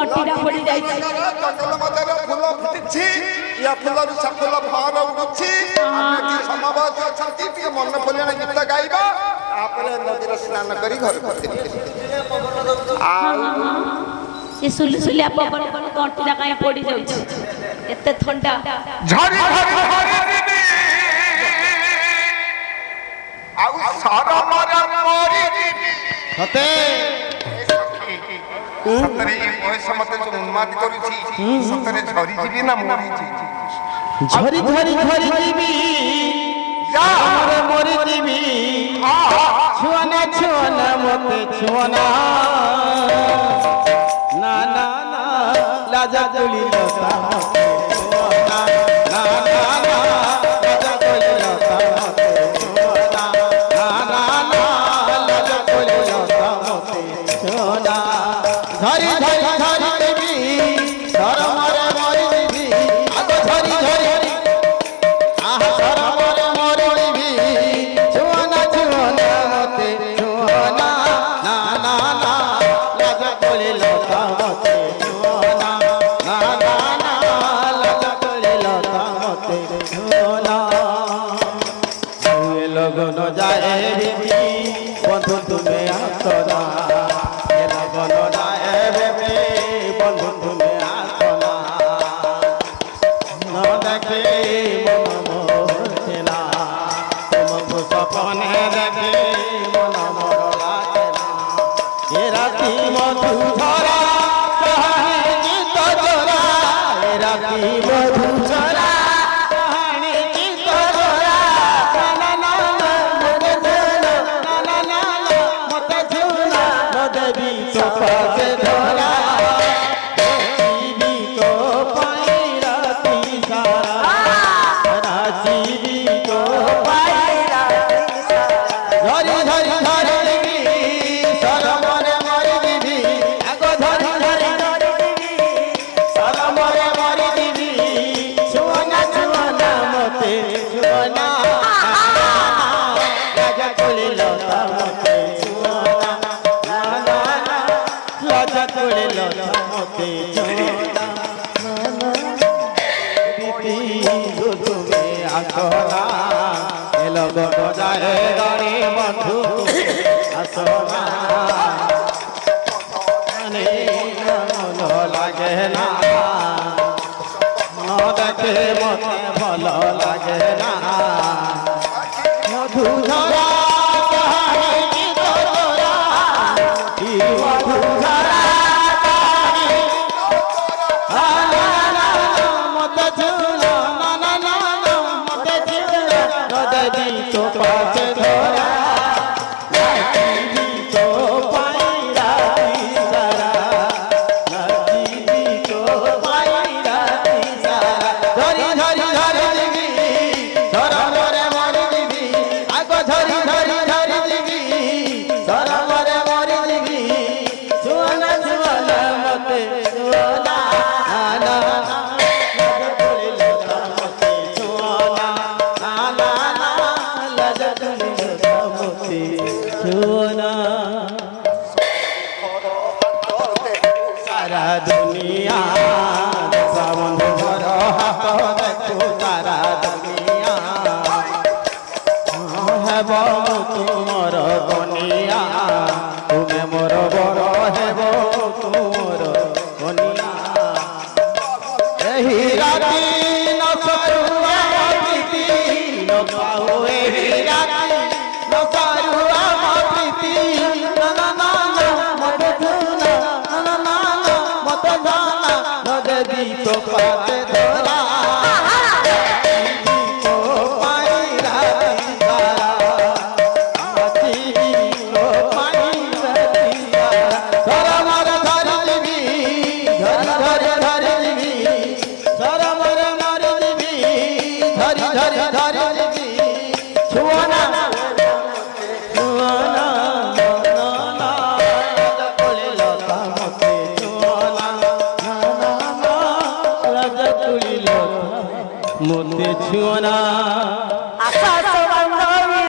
ଗଣ୍ଠିଟା ପୋଡ଼ି ଯାଇଛି। ଜଙ୍ଗଲ ମଧ୍ୟରେ ଫୁଲ ଫୁଟିଛି, ଇଆ ଫୁଲରୁ ସଫଳ ଭର ଉଡୁଛି। ଆମେ ସମବୟସ ଅଛନ୍ତି, ଟିକେ ମନେ ପଡ଼ିଲାଣି ଗୀତ ଗାଇବା, ତାପରେ ନଦୀର ସ୍ନାନ କରି ଘରକୁ ଆଉ ଏ ସୁଲସୁଲିଆ ପବନ ଗଣ୍ଠିଟା କାହିଁ ପୋଡ଼ି ଯାଉଛି, ଏତେ ଥଣ୍ଡା। ଝରି ଝରି ଝରି ଯିବି ଆଉ ସରମର ମରି ଯିବି। ସତେ ସତରେ ଏ ବୟସ ମତେ ଯୋଉ ଉନ୍ମାଦ କରୁଛି, ସତରେ ଝରି ଯିବି ନା ମରିଯିବି? ଝରି ଝରି ଝରି ଯିବି, ଆମର ମରି ଯିବି। ଛୁଆନା ଛୁଆନା ମତେ ଛୁଆନା, ନା ନା ନା ଲାଜା ତୁଳି ଲତା ମତେ ଛୁଆନା, ନା ନା ନା ଲାଜା ତୁଳି ଲତା ମତେ ଛୁଆନା, ନା ନା ନା ଲାଜା ତୁଳି ଲତା ମତେ ଛୁଆନା। ଝରି ଝରି ଝରି ଯିବି, ଧର୍ମରେ ମରି ଯିବି। ଆଗ ଝରି ଝରି ଧର୍ମରେ ମରି ଯିବି। ଛୁଆନା ଛୁଆନା ମତେ ଛୁଆନା, ନା ନା ନା ଲାଜା ତୁଳି ଲତା ମତେ ଛୁଆନା, ନା ନା ନା ଲାଜା ତୁଳି ଲତା ମତେ ଛୁଆନା। ହୁଏ লগন যায় বেবি বন্ধু তুমি আসনা, এ লগন যায় বেবি বন্ধু তুমি আসনা। ন দেখে মন মোহে না, তোমাকে স্বপ্নে দেখে মন মোর লাগে না। এ রাতি মধু ঝরা কাহানি গীত জোড়া, এ রাতি মধু ঝরা কাহানি গীত জোড়া। না না না মতে ঝুলা, না না না মতে ঝুলা, নদেবী তো পাশে ধরা। নাচিবি তো পাই রাতি সারা, নাচিবি তো পাই রাতি সারা। ঝরি ঝরি ঝরি দিবি, সরমরে মরি দিবি। আগ ঝরি ঝরি ঝরি দিবি, সরমরে মরি দিবি। ছুয়ানা ছুয়ানা মতে ছুয়ানা, লাজা তুলি লতা মতে ছুয়ানা, না না না লাজা তুলি লতা মতে ছুয়ানা, না না প্রীতি তুমি আসনা। এ লগন যায় গাড়ি বন্ধু আসনা, মানে মন লাগে না, ন দেখে মতে ভালো লাগে না। মধু ঝরা কাহানি গীত জোড়া, কি মধু ঝরা কাহানি না না না মতে ঝুলা, না না না মতে ঝুলা, নদেবী তো পাশে ধরা। নাচিবি তো পাই রাতি সারা, নাচিবি তো পাই রাতি সারা। ঝরি ঝরি ঝরি দিবি, ধর্মরে মরি দিবি। আগ ঝরি ঝরি ঝরি দিবি, ধর্মরে মরি দিবি। ছুয়ানা ছুয়ানা মতে ছুয়ানা, না না না লাজা তুলি লতা মতে ছুয়ানা, না না না লাজা তুলি লতা মতে ছুয়ানা। সারা দুনিয়া